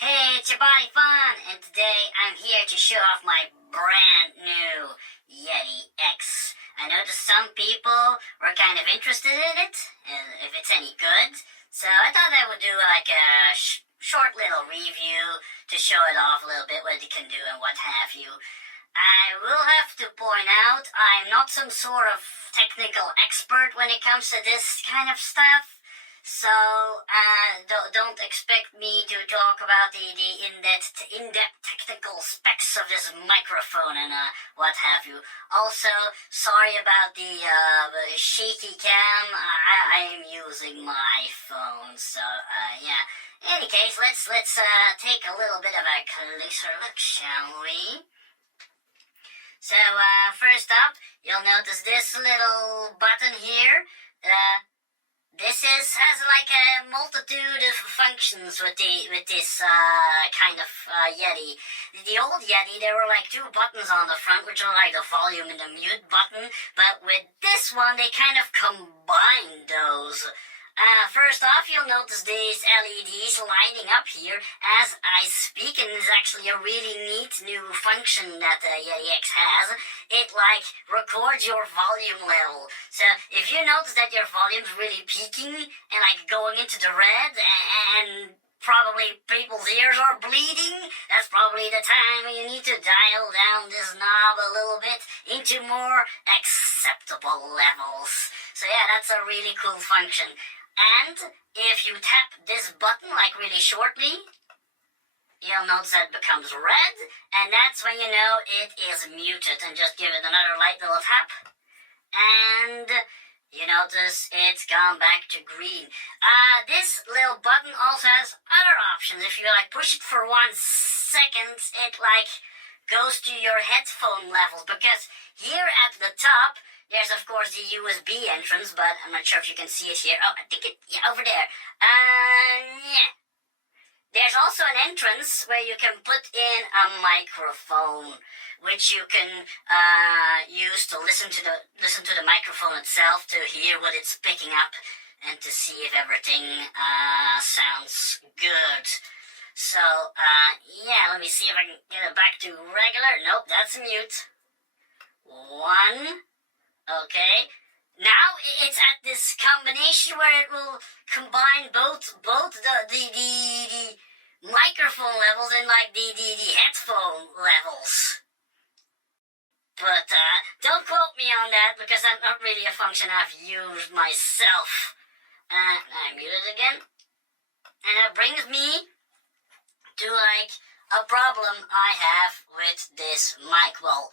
Hey, it's your body fun, and today I'm here to show off my brand new Yeti X. I noticed some people were kind of interested in it, if it's any good, so I thought I would do like a short little review to show it off a little bit, what it can do and what have you. I will have to point out I'm not some sort of technical expert when it comes to this kind of stuff. So, don't expect me to talk about the in-depth technical specs of this microphone and what have you. Also, sorry about the shaky cam. I am using my phone, so yeah. In any case, let's take a little bit of a closer look, shall we? So, first up, you'll notice this little button here. This has like a multitude of functions with this kind of Yeti. The old Yeti, there were like two buttons on the front, which are like the volume and the mute button. But with this one, they kind of combined those. First off, you'll notice these LEDs lighting up here as I speak, and it's actually a really neat new function that the Yeti X has. It like records your volume level. So if you notice that your volume's really peaking and like going into the red and probably people's ears are bleeding, that's probably the time when you need to dial down this knob a little bit into more acceptable levels. So yeah, that's a really cool function. And if you tap this button like really shortly, you'll notice that it becomes red, and that's when you know it is muted. And just give it another light little tap, and you notice it's gone back to green. This little button also has other options. If you like push it for 1 second, it like goes to your headphone levels, because here at the top, there's, of course, the USB entrance, but I'm not sure if you can see it here. Oh, I think over there. Yeah. There's also an entrance where you can put in a microphone, which you can use to listen to the microphone itself, to hear what it's picking up, and to see if everything sounds good. So, yeah, let me see if I can get it back to regular. Nope, that's mute. 1. Okay, now it's at this combination where it will combine both the microphone levels and like the headphone levels. But don't quote me on that, because that's not really a function I've used myself. I mute it again, and that brings me to like a problem I have with this mic. Well,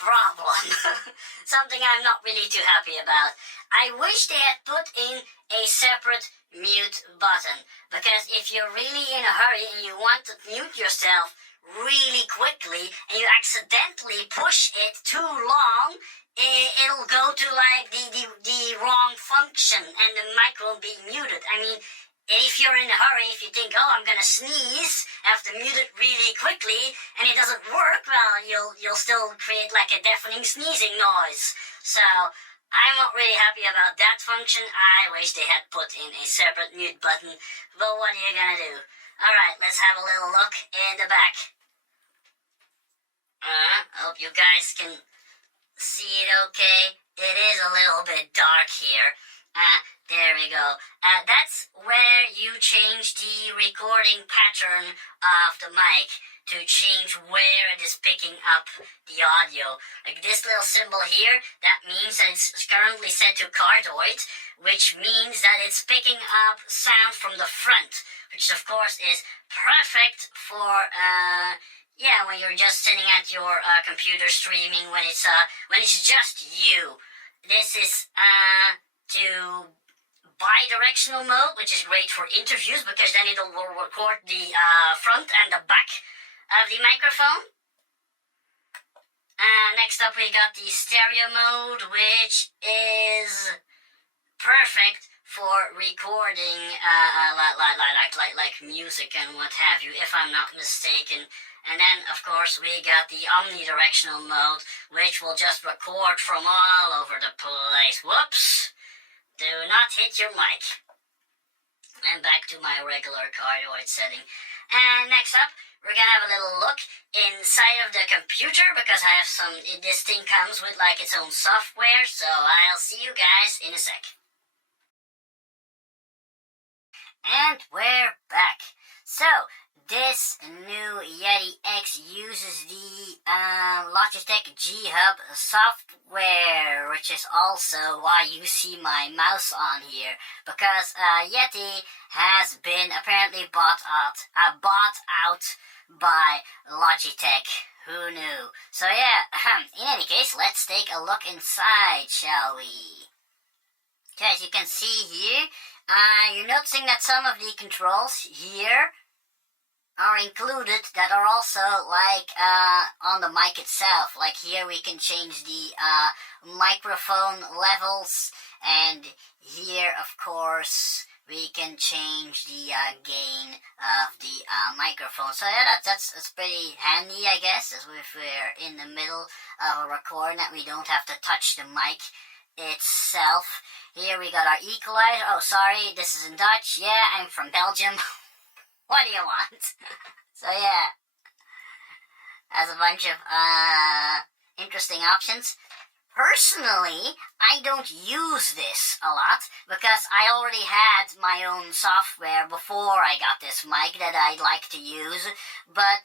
problem. Something I'm not really too happy about. I wish they had put in a separate mute button, because if you're really in a hurry and you want to mute yourself really quickly and you accidentally push it too long, it'll go to like the wrong function and the mic won't be muted. I mean, if you're in a hurry, if you think, oh, I'm gonna sneeze, I have to mute it really quickly, and it doesn't work, well, you'll still create like a deafening sneezing noise. So, I'm not really happy about that function. I wish they had put in a separate mute button, but what are you gonna do? Alright, let's have a little look in the back. Hope you guys can see it okay. It is a little bit dark here. There we go. That's where you change the recording pattern of the mic to change where it is picking up the audio. Like this little symbol here, that means that it's currently set to cardioid, which means that it's picking up sound from the front, which of course is perfect for when you're just sitting at your computer streaming, when it's just you. This is to bi-directional mode, which is great for interviews, because then it'll record the front and the back of the microphone. Next up, we got the stereo mode, which is perfect for recording like music and what have you, if I'm not mistaken. And then, of course, we got the omnidirectional mode, which will just record from all over the place. Whoops! Do not hit your mic. And back to my regular cardioid setting. And next up, we're gonna have a little look inside of the computer because I have this thing comes with like its own software, so I'll see you guys in a sec. And we're back. So, this new Yeti X uses the Logitech G-Hub software, which is also why you see my mouse on here, because Yeti has been apparently bought out by Logitech. Who knew? So yeah, in any case, let's take a look inside, shall we? Okay, as you can see here, you're noticing that some of the controls here are included that are also like on the mic itself. Like here we can change the microphone levels, and here of course we can change the gain of the microphone. So yeah, that's pretty handy, I guess, as if we're in the middle of a recording that we don't have to touch the mic itself. Here we got our equalizer. Oh, sorry, this is in Dutch. Yeah, I'm from Belgium. What do you want? So yeah, has a bunch of interesting options. Personally, I don't use this a lot because I already had my own software before I got this mic that I like to use. But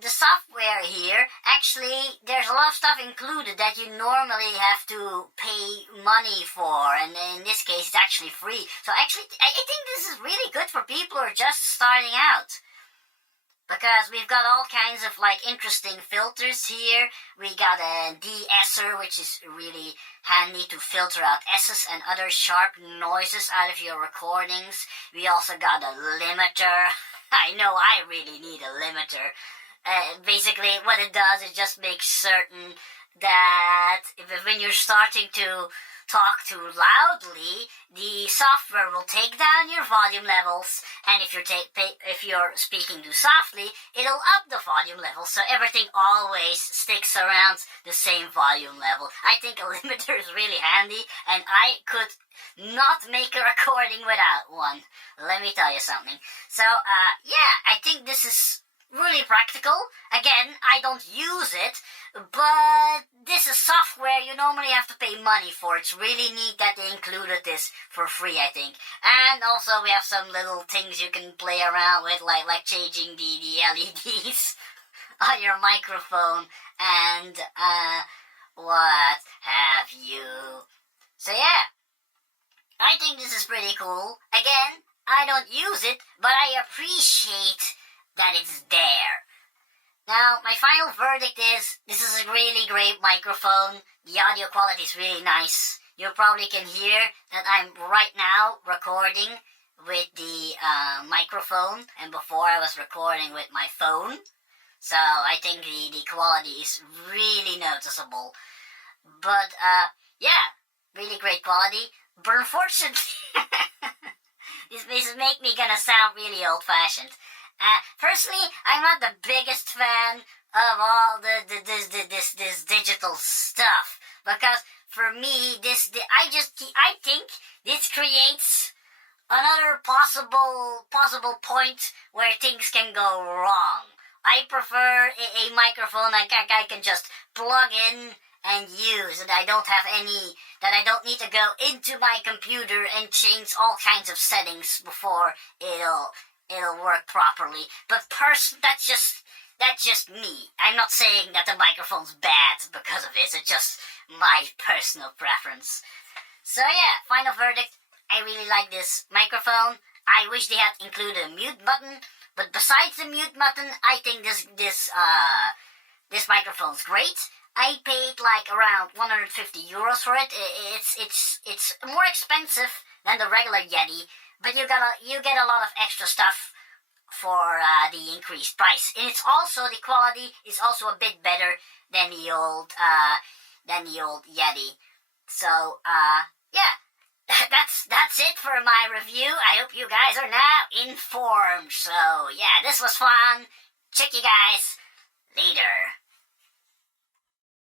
the software here, actually, there's a lot of stuff included that you normally have to pay money for, and in this case, it's actually free. So actually, I think this is really good for people who are just starting out, because we've got all kinds of like interesting filters here. We got a de-esser, which is really handy to filter out S's and other sharp noises out of your recordings. We also got a limiter. I know I really need a limiter. Basically, what it does is just make certain that when you're starting to talk too loudly, the software will take down your volume levels, and if you're speaking too softly, it'll up the volume level, so everything always sticks around the same volume level. I think a limiter is really handy, and I could not make a recording without one. Let me tell you something. So, yeah, I think this is really practical. Again, I don't use it, but this is software you normally have to pay money for. It's really neat that they included this for free, I think. And also we have some little things you can play around with, like changing the LEDs on your microphone and what have you. So yeah, I think this is pretty cool. Again, I don't use it, but I appreciate that it's there. Now, my final verdict is, this is a really great microphone. The audio quality is really nice. You probably can hear that I'm right now recording with the microphone, and before I was recording with my phone. So I think the quality is really noticeable. But, yeah, really great quality. But unfortunately, this is make me gonna sound really old-fashioned. Personally, I'm not the biggest fan of all this digital stuff, because for me, I think this creates another possible point where things can go wrong. I prefer a microphone I can just plug in and use, and I don't need to go into my computer and change all kinds of settings before it'll work properly. But that's just me. I'm not saying that the microphone's bad because of this. It's just my personal preference. So yeah, final verdict. I really like this microphone. I wish they had included a mute button. But besides the mute button, I think this microphone's great. I paid like around 150 euros for it. It's more expensive than the regular Yeti, but you get a lot of extra stuff for the increased price. And it's also, the quality is also a bit better than the old Yeti. So yeah, that's it for my review. I hope you guys are now informed. So yeah, this was fun. Check you guys later.